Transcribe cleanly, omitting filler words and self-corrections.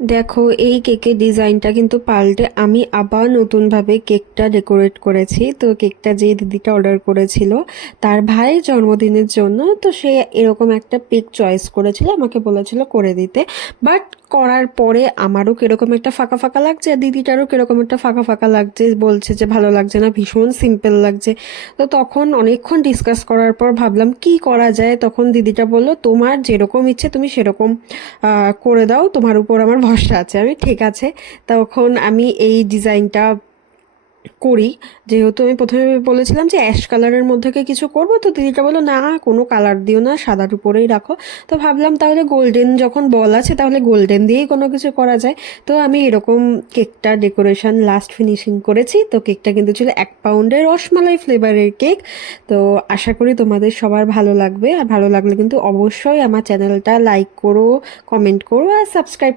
দেখো, এই কেকের ডিজাইনটা কিন্তু পাল্টে আমি আবার নতুনভাবে কেকটা ডেকোরেট করেছি। তো কেকটা যে দিদিটা অর্ডার করেছিল তার ভাইয়ের জন্মদিনের জন্য, তো সে এরকম একটা পিক চয়েস করেছিল, আমাকে বলেছিল করে দিতে। বাট করার পরে আমারও কিরকম একটা ফাঁকা ফাঁকা লাগছে, আর দিদিটারও কিরকম একটা ফাঁকা ফাঁকা লাগছে, বলছে যে ভালো লাগছে না, ভীষণ সিম্পল লাগছে। তো তখন অনেকক্ষণ ডিসকাস করার পর ভাবলাম কি করা যায়। তখন দিদিটা বলল, তোমার যেরকম ইচ্ছে তুমি সেরকম করে দাও, তোমার উপর আমার ভরসা আছে। আমি ঠিক আছে। তখন আমি এই ডিজাইনটা করি। যেহেতু আমি প্রথমে বলেছিলাম যে অ্যাশ কালারের মধ্যে কিছু করব, তো দিদিটা বললো না, কোনো কালার দিও না, সাদার উপরেই রাখো। তো ভাবলাম তাহলে গোল্ডেন যখন বল আছে তাহলে গোল্ডেন দিয়েই কোনো কিছু করা যায়। তো আমি এরকম কেকটা ডেকোরেশন লাস্ট ফিনিশিং করেছি। তো কেকটা কিন্তু ছিল 1 পাউন্ডের রসমালাই ফ্লেভারের কেক। তো আশা করি তোমাদের সবার ভালো লাগবে, আর ভালো লাগলে কিন্তু অবশ্যই আমার চ্যানেলটা লাইক করো, কমেন্ট করো আর সাবস্ক্রাইব